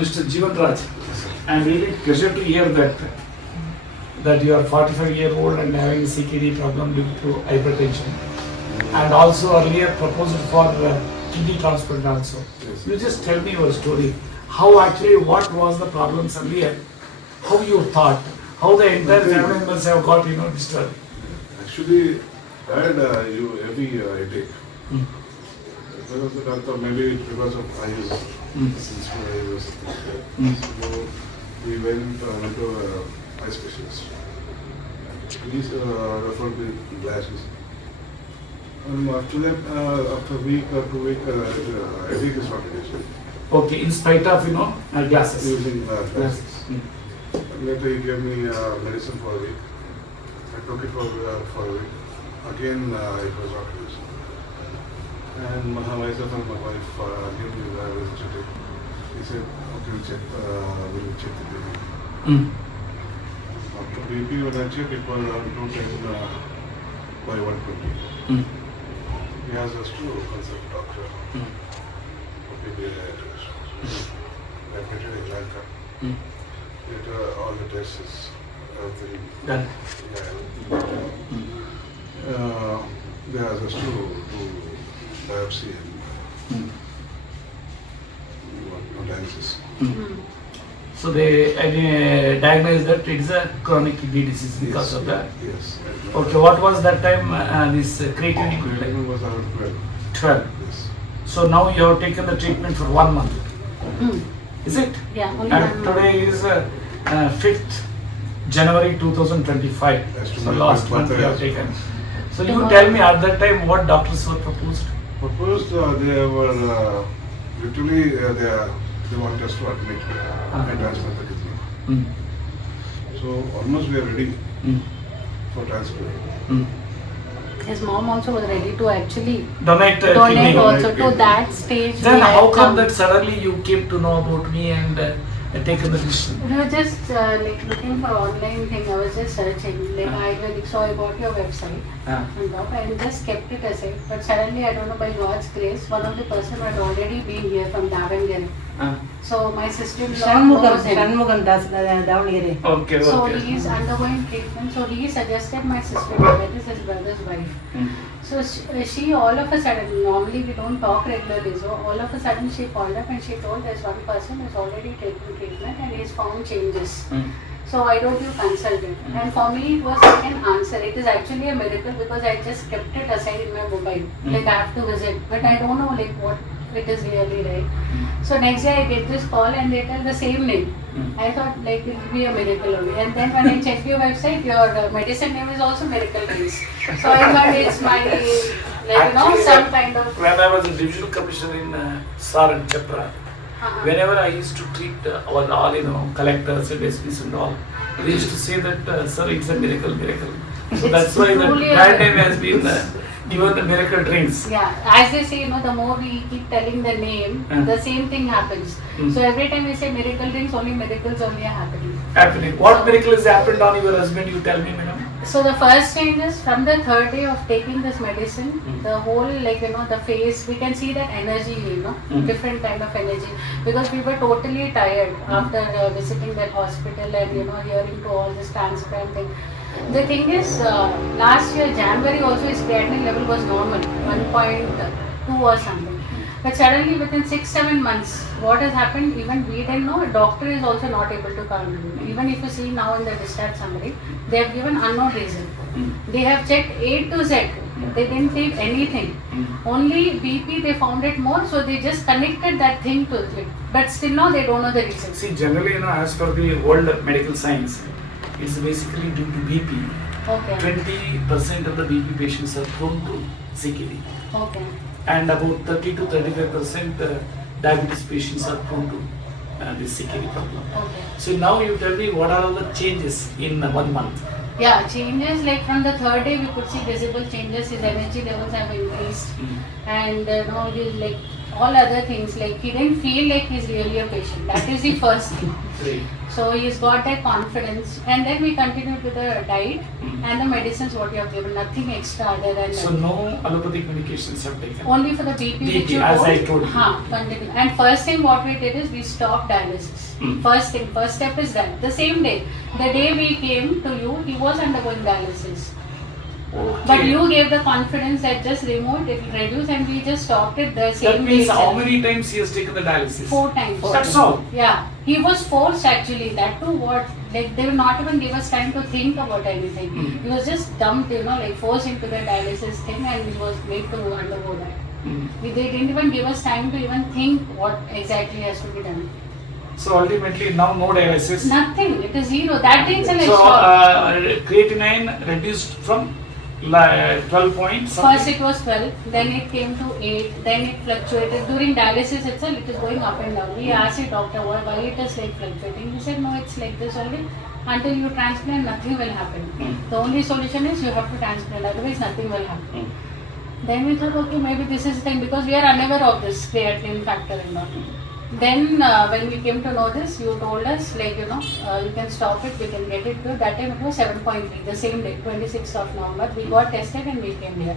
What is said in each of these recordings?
Mr. Jeevan Raj, I am really pleasure to hear that you are 45-year-old and having a CKD problem due to hypertension, and also earlier proposed for kidney transplant also. Yes. You just tell me your story. How actually, what was the problems earlier? How you thought? How the entire family members have got disturbed? Actually, I had heavy headache. Because of the doctor, maybe because of Ayurveda. Since I was so we went to eye specialist. He referred me glasses. After that, after a week or 2 weeks, headache is not an issue. Okay, in spite of glasses. Using glasses. Later he gave me medicine for a week. I took it for a week. Again, it was not an issue. And myself and my wife gave me the visited. He said, okay, we'll check the BP. After BP, when I checked, it was around 210 by 120. He asked us to consult doctor for BP dietitian. Admitted in Lanka. Later, all the tests, everything Done. Yeah, they asked us to do biopsy and dialysis. So they diagnosed that it is a chronic kidney disease because of that. Yes. Okay, what was that time this creatinine? Creatinine was around 12. 12. Yes. So now you have taken the treatment for 1 month. Is it? Yeah, only And 1 month. today is 5th January 2025. Yes, So tomorrow last is month you birthday have also. taken. So you Tomorrow. tell me at that time what doctors were proposed? First, they were literally they want us to admit and transplant the kidney. So almost we are ready for transplant. His mom also was ready to actually Donate donate kidney. also Kidney. to that stage. Then we had how come come. that suddenly you came to know about me and taken the decision? We were just like looking for online thing. I was just searching like Ayurvedic. So I got your website on top and just kept it aside. But suddenly, I don't know, by God's grace, one of the person had already been here from Davangere. So my sister-in-law knows him. Shanmugam Das Davangere. Okay, So okay. he is undergoing treatment. So he suggested my sister-in-law, that is his brother's wife. So she all of a sudden, normally we don't talk regularly, so all of a sudden she called up and she told there's one person who's already taking treatment and he's found changes. So why don't you consult him? And for me it was like an answer. It is actually a miracle because I just kept it aside in my mobile. Like I have to visit, but I don't know like what it is really, right? So next day I get this call and they tell the same name. I thought like it will be a miracle only. And then when I checked your website, your medicine name is also Miracle Drinks. So I thought it's my, like Actually, some kind of... When I was a divisional commissioner in SAR and Chapra, whenever I used to treat all collectors and SPs and all, they used to say that, sir, it's a miracle. So that's why the truly a brand name has been given the Miracle Drinks. Yeah, as they say, the more we keep telling the name, the same thing happens. So every time we say Miracle Drinks, only miracles only are happening. What miracle has happened on your husband, you tell me, madam? So the first change is from the third day of taking this medicine, the whole the face, we can see that energy, different kind of energy. Because we were totally tired after visiting that hospital and hearing to all this transplant thing. The thing is, last year January also his creatinine level was normal, 1.2 or something. But suddenly within 6-7 months, what has happened, even we didn't know, a doctor is also not able to come. Even if you see now in the discharge summary, they have given unknown reason. They have checked A to Z. They didn't take anything. Only BP they found it more, so they just connected that thing to it. But still now they don't know the reason. See, generally, as per the world medical science, it's basically due to BP. Okay. 20% of the BP patients are prone to CKD. Okay. And about 30 to 35% diabetes patients are prone to this CKD problem. Okay. So now you tell me what are all the changes in 1 month? Yeah, changes like from the third day we could see visible changes. His energy levels have increased, and he's like all other things. Like he didn't feel like he's really a patient. That is the first thing. Great. So he's got that confidence, and then we continued with the diet and the medicines what you have given. Nothing extra other than So that. no allopathic medications have taken. Only for the BP, which BP, you as I told. told you. Continue. And first thing what we did is we stopped dialysis. First thing, first step is that. The same day, the day we came to you, he was undergoing dialysis. But you gave the confidence that just remove it will reduce, and we just stopped it the That same day means how itself. many times he has taken the dialysis? 4 times. That's all. Yeah, he was forced actually. That too, what like they will not even give us time to think about anything. He was just dumped, like forced into the dialysis thing, and he was made to undergo that. They didn't even give us time to even think what exactly has to be done. So ultimately now no dialysis. Nothing. It is zero. That thing's an So extra. creatinine reduced from 12 points. First it was 12, then it came to 8, then it fluctuated. During dialysis itself, it is going up and down. We asked the doctor why it is like fluctuating. He said, no, it's like this only. Until you transplant, nothing will happen. The only solution is you have to transplant, otherwise nothing will happen. Then we thought, okay, maybe this is the thing, because we are unaware of this creatinine factor and all. Then when we came to know this, you told us you can stop it, we can get it to. That time it was 7.3, the same day, 26th of November. We got tested and we came here.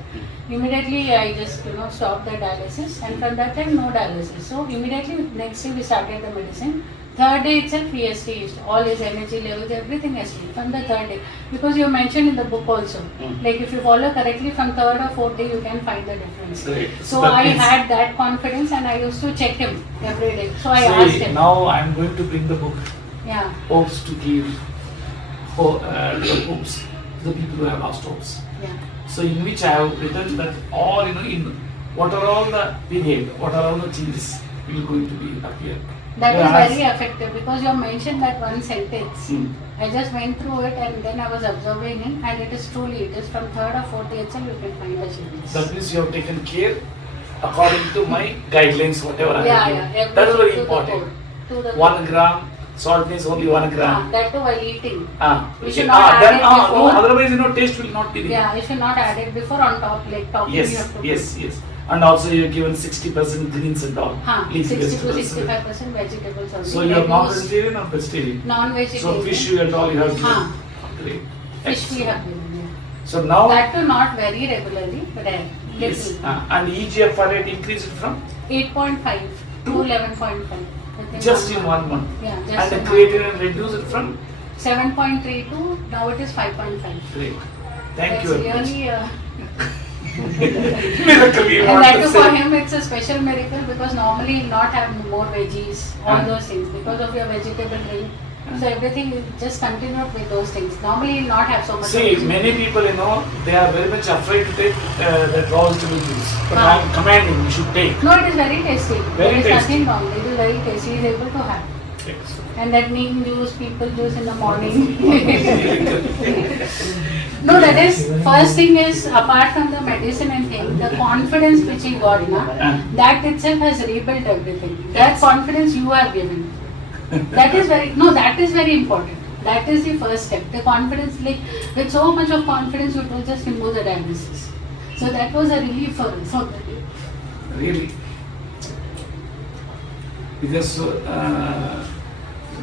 Immediately I just stopped the dialysis, and from that time no dialysis. So immediately next day we started the medicine. Third day itself he has changed. All his energy levels, everything has changed from the third day. Because you mentioned in the book also, like if you follow correctly from third or fourth day you can find the difference. Great. So that I means- had that confidence, and I used to check him every day. So I asked See, him. now I am going to bring the book Yeah, Hopes to give hopes to the people who have lost hopes. yeah. So in which I have written that all in what are all the period, what are all the changes will going to be appear. That Yeah, is as- very effective, because you mentioned that one sentence. I just went through it and then I was observing him, and it is from third or fourth day itself you can find the changes. That means you have taken care according to my guidelines, whatever I Yeah, have yeah. given. That is very everything to the important. code, to the 1 gram, salt means only 1 gram. that too while eating. We should not add it no, before. otherwise taste will not be there. Yeah, you should not add it before on top, like topping you Yes, have to yes. And also you have given 60% greens and all. Leafy 60 to vegetables. 65% vegetables only. So you are non-vegetarian or vegetarian? Non-vegetarian. So fish and all you have given. Huh. Great. Fish we have given, So now, That too not very regularly, but yes, little. and EGFR rate increased from 8.5 to 11.5. within just in 1 1 month. Yeah, just And the in creatinine reduced from 7.3 to now it is 5.5. great. Thank you That's very much. really Miracle you and want that to too for say. him it's a special miracle, because normally he'll not have more veggies, all Ah. those things, because of your vegetable drink. So everything is just continued with those things. Normally he'll not have so much. See, of many people, they are very much afraid to take the raw vegetable juice. But Ah. I am commanding, you should take. No, it is very tasty. Very there is tasty. nothing wrong. It is very tasty. He is able to have. Yes. And that neem juice, people juice in the morning. No, that is, first thing is, apart from the medicine and thing, the confidence which he got, that itself has rebuilt everything. That confidence you have given. That is very important. That is the first step. The confidence, like, with so much of confidence, you will just remove the dialysis. So that was a relief for us. Really. Because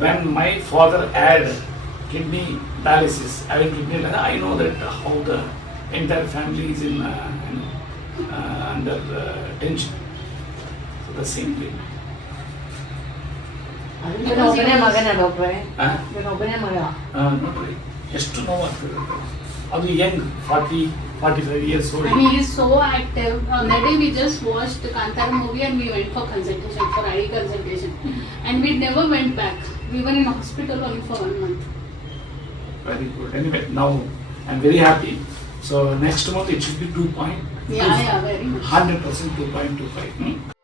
when my father had kidney dialysis, having kidney dialysis, I know that how the entire family is in under tension. So the same thing. ಒಬ್ಬನೇ ಮಗನ ಡಾಕ್ಟ್ರೆ Huh? ಒಬ್ಬನೇ ಮಗ ನೋಡ್ರಿ ಎಷ್ಟು ನೋವಾಗ್ತದೆ ಅದು Young 45 years old. And he is so active. On that day we just watched the Kantara movie and we went for consultation, for eye consultation. And we never went back. We were in hospital only for 1 month. Very good. Anyway, now I'm very happy. So next month it should be 2.25. Yeah, very much. 100% 2.25.